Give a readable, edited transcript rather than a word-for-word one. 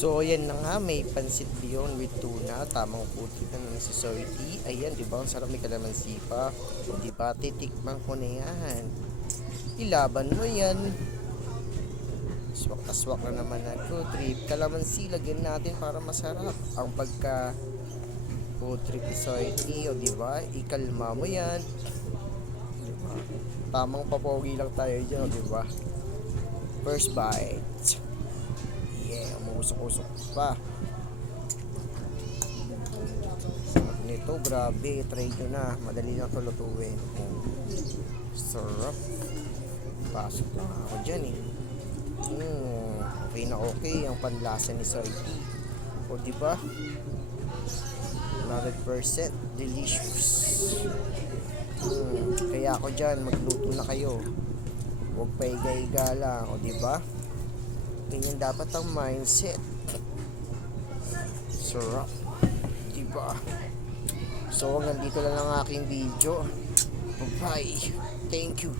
So, ayan na nga, may pansit bihon with tuna. Tamang puti na ng si Soity. Ayan, di ba? Ang sarap, may kalamansi pa. Di ba? Titikman ko na yan. Ilaban mo yan. Swak na swak na naman ako. Trip. Kalamansi, lagyan natin para masarap. Ang pagka food trip ni Soity. O, di ba? Ikalma mo yan. Di ba? Tamang papogi lang tayo dyan, di ba? First bite. Yeah, umusok-usok pa. Sarap nito, grabe. Try nyo na. Madali lang ito lutuin. Sarap. Pasok na ako dyan eh. Okay na okay ang panlasa ni Soity. O diba? 100% delicious. Kaya ako dyan, magluto na kayo. Huwag pa iga-iga lang. O diba? Ganyan dapat ang mindset. Sarap. Diba? So hanggang dito lang ang aking video. Bye. Thank you.